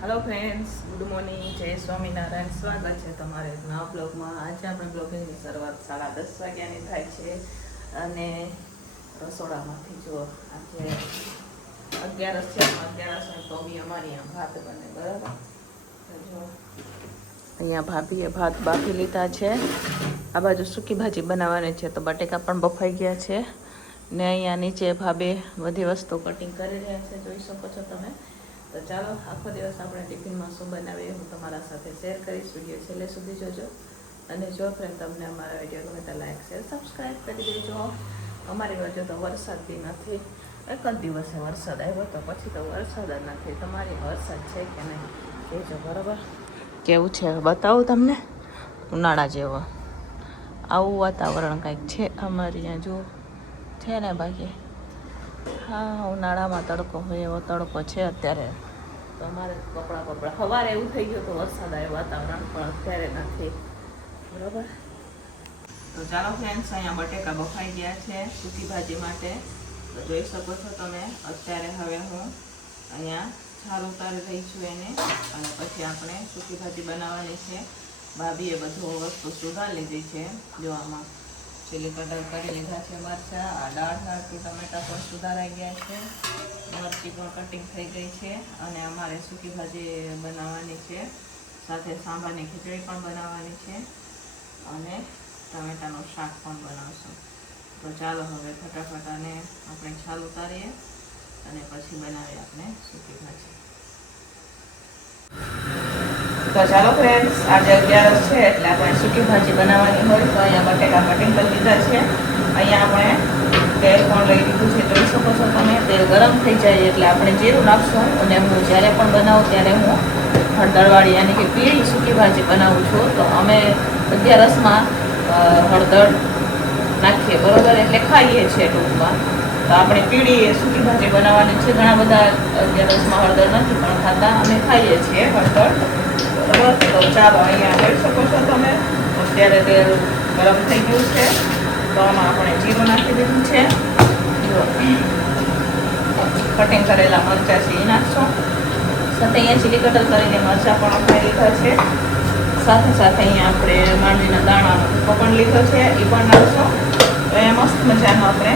Hello friends, good morning, जय स्वामीनारायण। स्वागत है तमारे नवा ब्लॉगમાં। આજે આપણે બ્લોગની શરૂઆત 10:30 વાગ્યાની થાય છે અને રસોડામાંથી જો આજે 11 છે, 11 તો બી અમારી અહીંયા ભાત બને, બરાબર? જો અહીંયા ભાભીએ ભાત બાફી લીધા છે, આ બાજુ સૂકી ભાજી બનાવવાની છે તો બટેકા પણ બફાઈ ગયા છે ને અહીંયા નીચે ભાભી બધી વસ્તુ કટિંગ કરી રહ્યા છે, જોઈ શકો છો તમે। તો ચાલો આખો દિવસ આપણે ટિફિનમાં શું બનાવીએ હું તમારા સાથે શેર કરીશ। વિડીયો છેલ્લે સુધી જોજો અને જો ફ્રેન્ડ તમને અમારા વિડીયો ગમે તો લાઈક શેર સબસ્ક્રાઈબ કરી દેજો। અમારી બાજુ તો વરસાદ બી નથી, એક જ દિવસે વરસાદ આવ્યો તો પછી તો વરસાદ જ નથી। તમારી વરસાદ છે કે નહીં કહેજો, બરાબર? કેવું છે બતાવું તમને, ઉનાળા જેવો આવું વાતાવરણ કંઈક છે અમારી અહીંયા, જો છે ને બાકી। હા, ઉનાળામાં તડકો હોય એવો તડકો છે અત્યારે તો અમારે કપડાં સવારે એવું થઈ ગયું તો વરસાદ આવ્યો વાતાવરણ, પણ અત્યારે નથી, બરાબર? તો ચાલો ફ્રેન્ડ્સ, અહીંયા બટેકા બફાઈ ગયા છે સૂકી ભાજી માટે, તો જોઈ શકો છો તમે। અત્યારે હવે હું અહીંયા છાલ ઉતારી રહી છું એને, અને પછી આપણે સૂકી ભાજી બનાવવાની છે। ભાભીએ બધું વસ્તુ સુધારી લીધી છે, જો આમાં ચીલી કટર કરી લીધા છે, મરચાં, આ દાળ ટમેટા પણ સુધારાઈ ગયા છે, મરચી પણ કટિંગ થઈ ગઈ છે અને અમારે સૂકી ભાજી બનાવવાની છે, સાથે સાંભારની ખીચડી પણ બનાવવાની છે અને ટમેટાનું શાક પણ બનાવશું। તો ચાલો હવે ફટાફટ આને આપણે છાલ ઉતારીએ અને પછી બનાવીએ આપણે સૂકી ભાજી। તો ચાલો ફ્રેન્ડ્સ, આજે 11 છે એટલે આપણે સૂકી ભાજી બનાવવાની હોય તો અહીંયા બટેકા કટિંગ કરી લીધા છે। અહીંયા આપણે તેલ પણ લઈ લીધું છે, જોઈ શકો છો તમે। તેલ ગરમ થઈ જાય એટલે આપણે જીરું નાખશું અને હું જ્યારે પણ બનાવું ત્યારે હું હળદરવાળી યાની કે પીળી સૂકી ભાજી બનાવું છું। તો અમે 11માં હળદર નાખીએ, બરાબર? એટલે ખાઈએ છીએ ટૂંકમાં। તો આપણે પીળી સૂકી ભાજી બનાવવાની છે, ઘણા બધા 11માં હળદર નથી પણ ખાતા, અમે ખાઈએ છીએ હળદર, બરાબર? તો ચાલો અહીંયા જોઈ શકો છો તમે, અત્યારે તેલ ગરમ થઈ ગયું છે તો આમાં આપણે જીરું નાખી દીધું છે, કટિંગ કરેલા મરચાં છે એ નાખશું, સાથે અહીંયા ચીલી કટર કરીને મરચાં પણ આપણે લીધા છે, સાથે સાથે અહીંયા આપણે માંડવીના દાણાનો ભૂકો પણ લીધો છે એ પણ નાખશું। તો અહીંયા મસ્ત મજાનું આપણે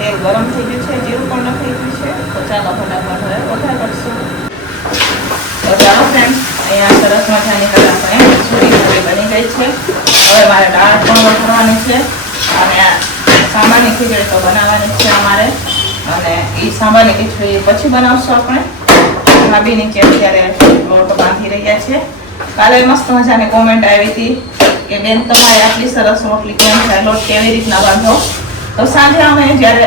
તેલ ગરમ થઈ ગયું છે, જીરું પણ નાખી ગયું છે, તો ચાલો ફટાફટ હવે વઘાર કરશું। તો ચાલો ફ્રેન્ડ્સ, અહીંયા સરસ મજાની હવે આપણે સૂકી ભાજી બની ગઈ છે। હવે મારે દાળ પણ વઘારવાની છે અને સાંભારની ખીચડી તો બનાવવાની છે અમારે, અને એ સાંભારની ખીચડી પછી બનાવશું આપણે। ભાભી નીચે અત્યારે લોટ બાંધી રહ્યા છે। કાલે મસ્ત મજાની કોમેન્ટ આવી હતી કે બેન તમારે આટલી સરસ રોટલી કેમ થાય, લોટ કેવી રીતના બાંધો? તો સાંજે અમે જ્યારે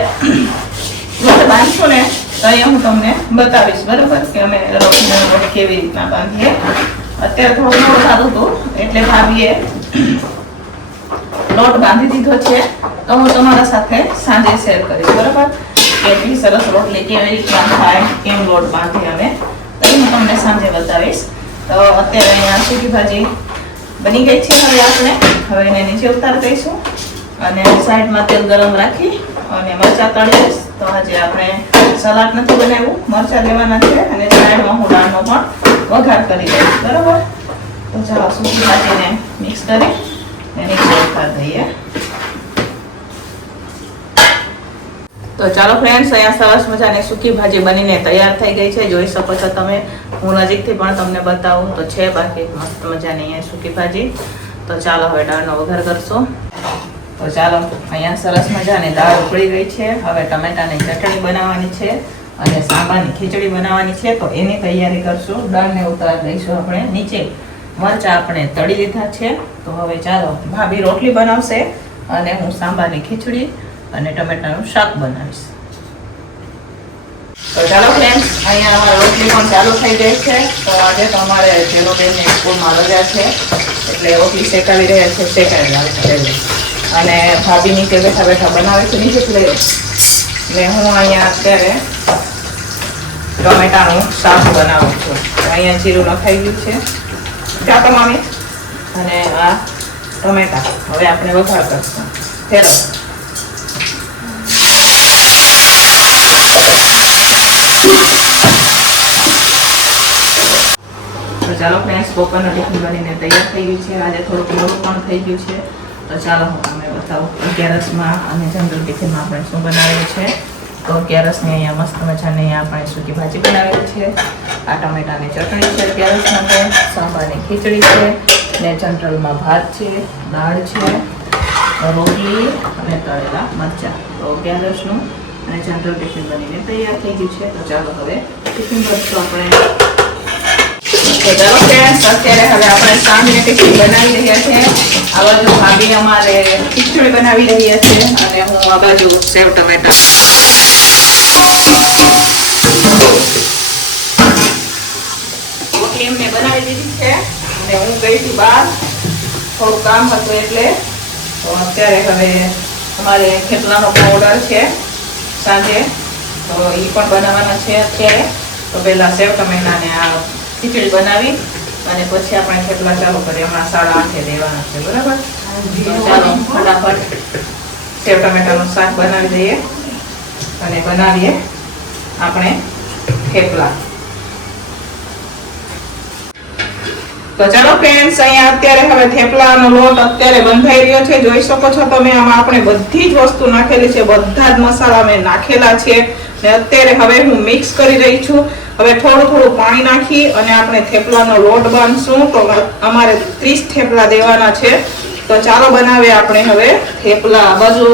લોટ બાંધશું ને તો અહીંયા હું તમને બતાવીશ, બરાબર? કે અમે રોટલીનો લોટ કેવી રીતના બાંધીએ। અત્યારે થોડું લોટ સારું હતું એટલે ભાભીએ લોટ બાંધી દીધો છે, તો હું તમારા સાથે સાંજે શેર કરીશ, બરાબર? કેટલી સરસ રોટલી કેવી રીતના થાય, કેમ લોટ બાંધીએ અમે, તો હું તમને સાંજે બતાવીશ। તો અત્યારે અહીંયા સૂકી ભાજી બની ગઈ છે, હવે એને નીચે ઉતારી દઈશું અને સાઈડમાં તેલ ગરમ રાખી અને મરચાં તળીશ। તો આજે આપણે સલાડ નથી બનાવ્યું, મરચાં લેવાના છે અને સાઈડમાં હું દાળનો પણ વઘાર કરી દઈશ, બરાબર? તો ચાલો સૂકી ભાજીને મિક્સ કરી નીચે ઉતારી દઈએ। તો ચાલો ફ્રેન્ડ્સ, અહીંયા સરસ મજાની સૂકી ભાજી બનીને તૈયાર થઈ ગઈ છે, જોઈ શકો છો તમે। હું નજીકથી પણ તમને બતાવું તો છે બાકી મસ્ત મજાની અહીંયા સૂકી ભાજી। તો ચાલો હવે દાળનો વઘાર કરશું। તો ચાલો અહીંયા સરસ મજાની દાળ ઉકળી ગઈ છે, હવે ટમેટાની ચટણી બનાવવાની છે અને સાંભારની ખીચડી બનાવવાની છે, તો એની તૈયારી કરશું। દાળને ઉતારી દઈશું આપણે નીચે, મરચાં આપણે તળી લીધા છે। તો હવે ચાલો ભાભી રોટલી બનાવશે અને હું સાંભારની ખીચડી અને ટમેટાનું શાક બનાવીશ। તો ચાલો ફ્રેન્ડ્સ, અહીંયા અમારી રોટલી પણ ચાલુ થઈ ગઈ છે। તો આજે તો અમારે જેલોબેનની સ્કૂલમાં રજા છે એટલે રોટલી શેકાવી રહ્યા છે, શેકાવી આવે છે અને ભાભી નીચે બેઠા બેઠા બનાવે છે, નીચેથી લઈ એટલે હું અહીંયા અત્યારે ટમેટાનું શાક બનાવું છું। અહીંયા જીરું નખાઈ ગયું છે, ચાલો મામી, અને આ ટમેટા હવે આપણે વઘાર કરશું। ફેરો ચાલો ફ્રેન્ડ્સ, બપોરનું ટિફિન બનીને તૈયાર થઈ ગયું છે. આજે થોડુંક મોડું પણ થઈ ગયું છે. તો ચાલો હું તમને બતાવું 11:30 અને જનરલ ટિફિનમાં આપણે શું બનાવેલું છે. તો 11:30 અહીંયા મસ્ત મજાની આપણે સૂકી ભાજી બનાવેલી છે. આ ટમેટાની ચટણી છે 11:30 માટે, સાંભારની ખીચડી છે ને જનરલમાં ભાત છે, દાળ છે, રોટલી અને તળેલા મરચાં. તો 11:30નું અને જનરલ ટિફિન બનીને તૈયાર થઈ ગયું છે. તો ચાલો હવે ટિફિન ભરશું આપણે. તો ચાલો ફ્રેન્ડ્સ, અત્યારે હવે આપણે સાંજને ટિફિન બનાવી રહ્યા છે. આ બાજુ ભાભી અમારે ખીચડી બનાવી રહ્યા છે અને હું આ બાજુ સેવ ટમેટા રોટલી એમને બનાવી દીધી છે અને હું ગઈ હતી બહાર, થોડું કામ હતું એટલે. તો અત્યારે હવે અમારે થેપલાનો ઓર્ડર છે સાંજે, તો એ પણ બનાવવાના છે અત્યારે. તો પહેલાં સેવ ટમેટાને આ ખીચડી બનાવી અને પછી આપણે થેપલા ચાલુ કરીએ. હમણાં 8:30 દેવાના છે, બરાબર? તો ચાલો ફટાફટ સેવ ટમેટાનું શાક બનાવી દઈએ અને બનાવીએ આપણે થેપલા. તો ચાલો ફ્રેન્ડ્સ, અહીંયા અત્યારે હવે થેપલાનો લોટ અત્યારે બંધાઈ રહ્યો છે. જોઈ શકો છો તમે, આમાં આપણે બધી જ વસ્તુ નાખેલી છે, બધા જ મસાલા મેં નાખેલા છે ને અત્યારે હવે હું મિક્સ કરી રહી છું. હવે થોડું પાણી નાખી અને આપણે થેપલાનો લોટ બાંધશું. તો અમારે 30 થેપલા દેવાના છે. તો ચાલો બનાવીએ આપણે હવે થેપલા. બાજુ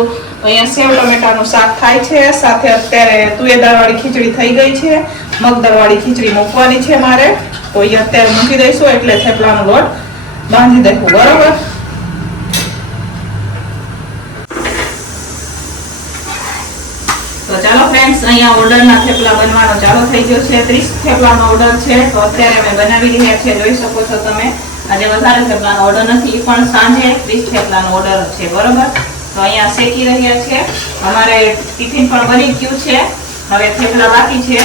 અહીંયા સેવ ટમેટાનું શાક થાય છે, સાથે અત્યારે તુવેર દાળવાળી ખીચડી થઈ ગઈ છે, મગ દાળવાળી ખીચડી મૂકવાની છે મારે. તો એ અત્યારે મૂકી દઈશું એટલે થેપલાનો લોટ બાંધી દઈશું, બરોબર? તો ચાલો ફ્રેન્ડ્સ, અહીંયા ઓર્ડરના થેપલા બનવાનો ચાલુ થઈ ગયો છે. 30 થેપલાનો ઓર્ડર છે. તો અત્યારે અમે બનાવી રહ્યા છીએ, જોઈ શકો છો તમે. આજે વધારે થેપલાનો ઓર્ડર નથી, પણ સાંજે 30 થેપલાનો ઓર્ડર છે, બરોબર? તો અહીંયા શેકી રહ્યા છે. અમારે ટિફિન પણ બની ગયું છે, હવે થેપલા બાકી છે.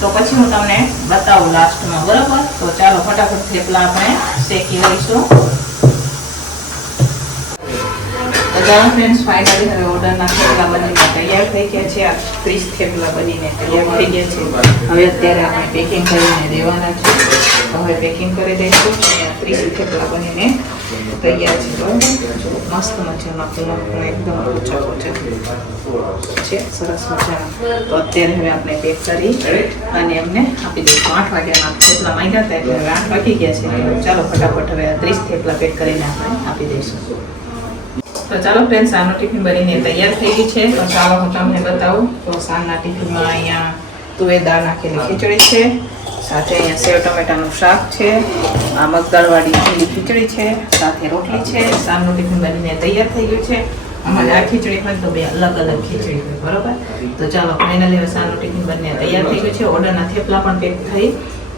તો પછી હું તમને બતાવું લાસ્ટમાં, બરોબર? તો ચાલો ફટાફટ થેપલા આપણે શેકી લઈશું. તો ચાલો ફ્રેન્ડ્સ, ફાઇનલી હવે ઓર્ડરના થેપલા બનીને તૈયાર થઈ ગયા છે. આ 30 થેપલા બનીને તૈયાર થઈ ગયા છે. હવે અત્યારે આપણે પેકિંગ કરીને દેવાના છે. તો હવે પેકિંગ કરી દઈશું. અહીંયા 30 થેપલા બનીને તૈયાર છે, બરોબર? મસ્ત મજાના કલર એકદમ ઓછા છે, સરસ મજાના. તો અત્યારે હવે આપણે પેક કરી અને એમને આપી દઈશું. 8 વાગ્યાના થેપલા માંગ્યા હતા એટલે હવે 8 વાગી ગયા છે. ચાલો ફટાફટ હવે 30 થેપલા પેક કરીને આપણે આપી દઈશું. તો ચાલો ફ્રેન્ડ્સ, આનું ટિફિન બનીને તૈયાર થઈ ગઈ છે. તો ચાલો હું તમને બતાવું. તો સાંજના ટિફિનમાં અહીંયા તુવેર દાળ નાખેલી ખીચડી છે, સાથે અહીંયા સેવ ટમેટાનું શાક છે, આ મગ દાળવાળી ખીચડી છે, સાથે રોટલી છે. સાંજનું ટિફિન બનીને તૈયાર થઈ ગયું છે. અમારે આ ખીચડી હોય તો બે અલગ અલગ ખીચડી હોય, બરોબર? તો ચાલો ફાઇનલી હવે સાંજનું ટિફિન બનીને તૈયાર થઈ ગયું છે. ઓર્ડરના થેપલા પણ પેક થઈ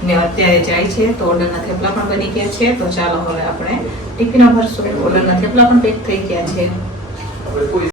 ને અત્યારે જાય છે. તો ઓર્ડરના થેપલા પણ બની ગયા છે. તો ચાલો હવે આપણે ટિફિનો ભરશું. ઓર્ડરના થેપલા પણ પેક થઈ ગયા છે.